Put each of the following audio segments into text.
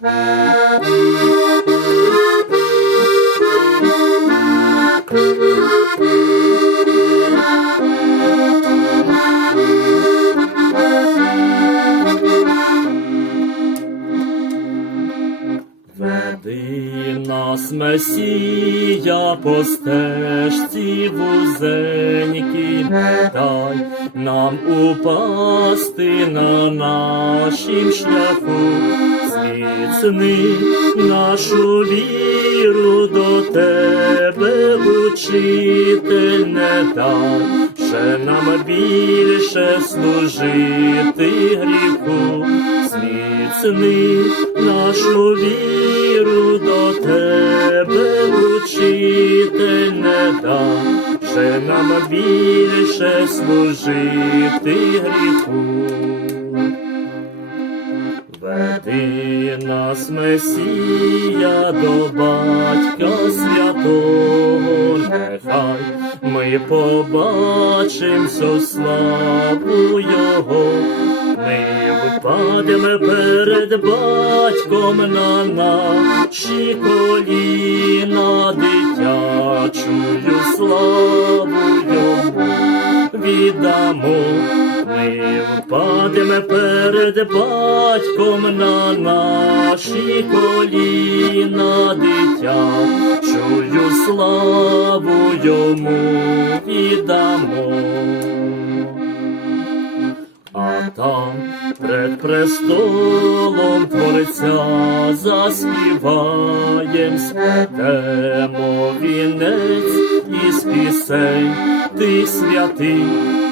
Веди нас, Месія, по стежці вузенькій, не дай нам упасти на нашім шляху, зміцни нашу віру до тебе, учитель, не дай, ще нам більше служити гріху, зміцни нашу віру до тебе, учитель, не дай, ще нам більше служити гріху. Веди нас, Месія, до батька святого, нехай ми побачим славу Його, ми впадемо перед батьком на наші коліна, дитячую славу Йому віддамо. Ми впадемо перед батьком на наші коліна, дитячую славу йому віддамо. А там пред престолом Творця заспіваєм, спетемо вінець із пісень тих святих,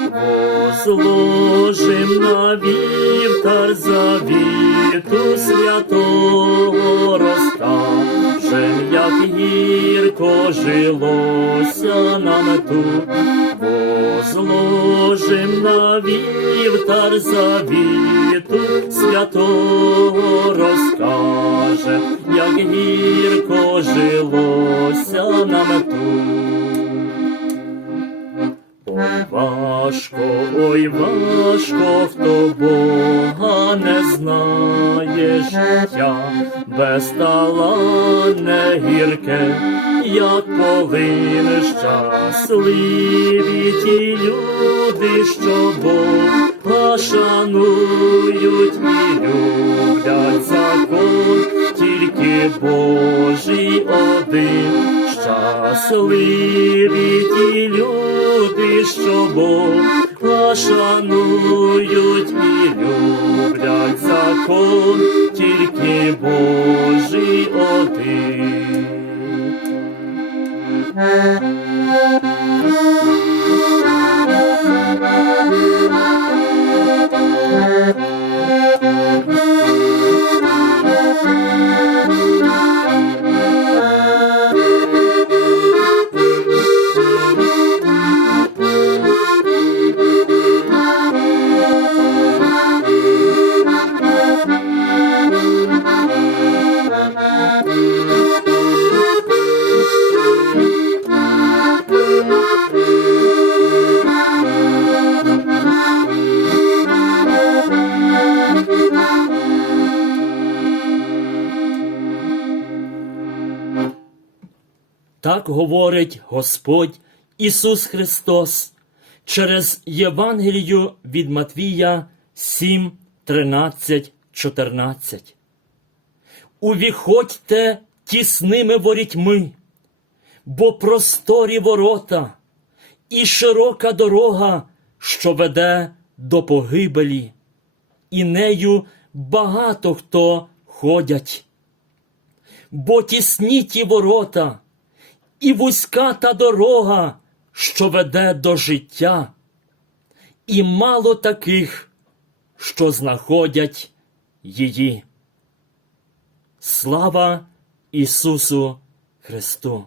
возложим на вівтар завіту святого розкажем, як гірко жилося нам тут, возложим на вівтар завіту святого розкажем, як гірко жилося нам тут. Важко, ой, важко, хто Бога не знає життя, безталанне гірке, як полин щасливі ті люди, що Бога шанують і люблять закон, тільки Божий що шанують і люблять закон, тільки Божий один. Так говорить Господь Ісус Христос через Євангелію від Матвія 7, 13, 14. Увіходьте тісними ворітьми, бо просторі ворота і широка дорога, що веде до погибелі, і нею багато хто ходять. Бо тісні ті ворота, і вузька та дорога, що веде до життя, і мало таких, що знаходять її. Слава Ісусу Христу!